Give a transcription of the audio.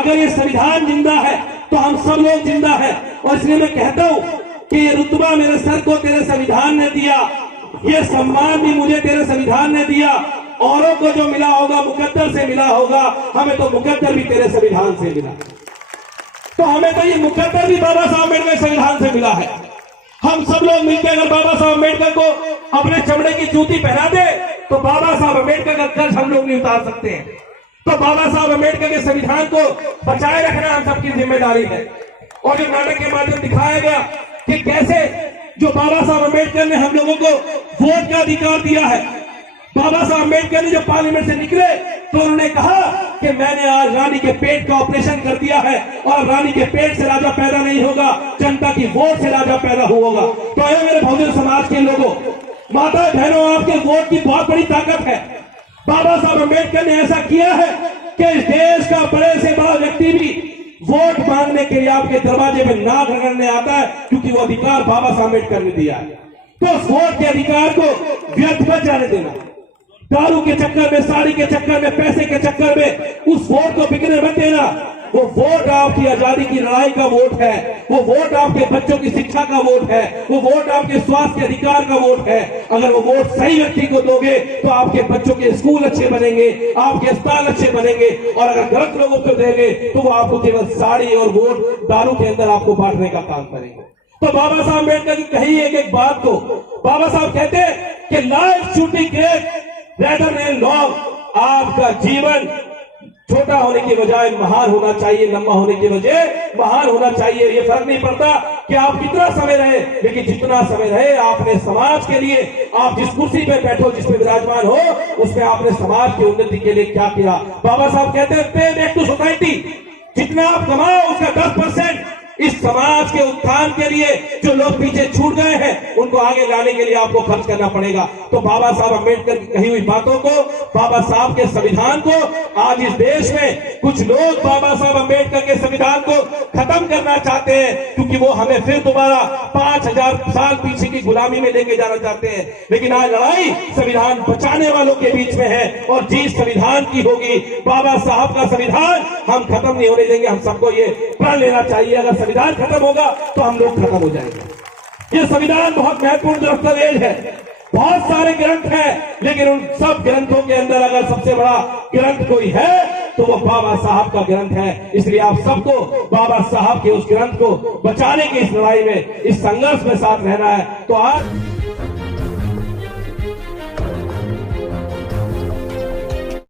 अगर ये संविधान जिंदा है तो हम सब लोग जिंदा है। और इसलिए मैं कहता हूं कि ये रुतबा मेरे सर को तेरे संविधान ने दिया, ये सम्मान भी मुझे तेरे संविधान ने दिया। औरों को जो मिला होगा मुकद्दर से मिला होगा, हमें तो मुकद्दर भी तेरे संविधान से मिला। तो हमें तो ये मुकद्दर भी बाबा साहब अम्बेडकर संविधान से मिला है। हम सब लोग मिलकर अगर बाबा साहब अम्बेडकर को अपने चमड़े की जूती पहना दे तो बाबा साहब अम्बेडकर का कर्ज हम लोग नहीं उतार सकते हैं। तो बाबा साहब अम्बेडकर के संविधान को बचाए रखना हम सबकी जिम्मेदारी है। और जो नाटक के माध्यम दिखाया गया कि कैसे जो बाबा साहब अम्बेडकर ने हम लोगों को वोट का अधिकार दिया है। बाबा साहब अम्बेडकर ने जब पार्लियामेंट से निकले तो उन्होंने कहा कि मैंने आज रानी के पेट का ऑपरेशन कर दिया है और रानी के पेट से राजा पैदा नहीं होगा, जनता की वोट से राजा पैदा होगा। तो ये मेरे बहुजन समाज के लोगों, माता बहनों, आपके वोट की बहुत बड़ी ताकत है। बाबा साहब अम्बेडकर ने ऐसा किया है कि इस देश का बड़े से बड़ा व्यक्ति भी वोट मांगने के लिए आपके दरवाजे में नाक रगड़ने आता है, क्योंकि वो अधिकार बाबा साहब अम्बेडकर ने दिया है। तो उस वोट के अधिकार को व्यर्थ मत जाने देना। दारू के चक्कर में, साड़ी के चक्कर में, पैसे के चक्कर में उस वोट को बिकने मत देना। वो वोट आपकी आजादी की लड़ाई का वोट है, वो वोट आपके बच्चों की शिक्षा का वोट है, वो वोट आपके स्वास्थ्य के अधिकार का वोट है। अगर वो वोट सही व्यक्ति को दोगे तो आपके बच्चों के स्कूल अच्छे बनेंगे, आपके अस्पताल अच्छे बनेंगे। और अगर गलत लोगों को देंगे तो वो आपको केवल साड़ी और वोट दारू के अंदर आपको बांटने का काम करेंगे। तो बाबा साहब अम्बेडकर की कही एक बात को बाबा साहब कहते हैं कि life should be great rather than long. आपका जीवन छोटा होने की बजाय महान होना चाहिए, लंबा होने की बजाय महान होना चाहिए। ये फर्क नहीं पड़ता कि आप कितना समय रहे, लेकिन जितना समय रहे आपने समाज के लिए, आप जिस कुर्सी पे बैठो, जिस पे विराजमान हो, उसमें आपने समाज की उन्नति के लिए क्या किया। बाबा साहब कहते हैं पे बैक टू सोसाइटी। जितना आप कमाओ उसका 10% इस समाज के उत्थान के लिए, जो लोग पीछे छूट गए हैं उनको आगे लाने के लिए आपको खर्च करना पड़ेगा। तो बाबा साहब अम्बेडकर की कही हुई बातों को, बाबा साहब के संविधान को, आज इस देश में कुछ लोग बाबा साहब अम्बेडकर के संविधान को खत्म करना चाहते हैं, क्योंकि वो हमें फिर दोबारा 5000 साल पीछे की गुलामी में लेके जाना चाहते हैं। लेकिन आज लड़ाई संविधान बचाने वालों के बीच में है और जीत संविधान की होगी। बाबा साहब का संविधान हम खत्म नहीं होने देंगे। हम सबको ये प्रण लेना चाहिए, अगर संविधान खत्म होगा तो हम लोग खत्म हो जाएंगे। ये संविधान बहुत महत्वपूर्ण दस्तावेज है, बहुत सारे ग्रंथ हैं, लेकिन उन सब ग्रंथों के अंदर अगर सबसे बड़ा ग्रंथ कोई है तो वो बाबा साहब का ग्रंथ है। इसलिए आप सबको बाबा साहब के उस ग्रंथ को बचाने की इस लड़ाई में, इस संघर्ष में साथ रहना है। तो आज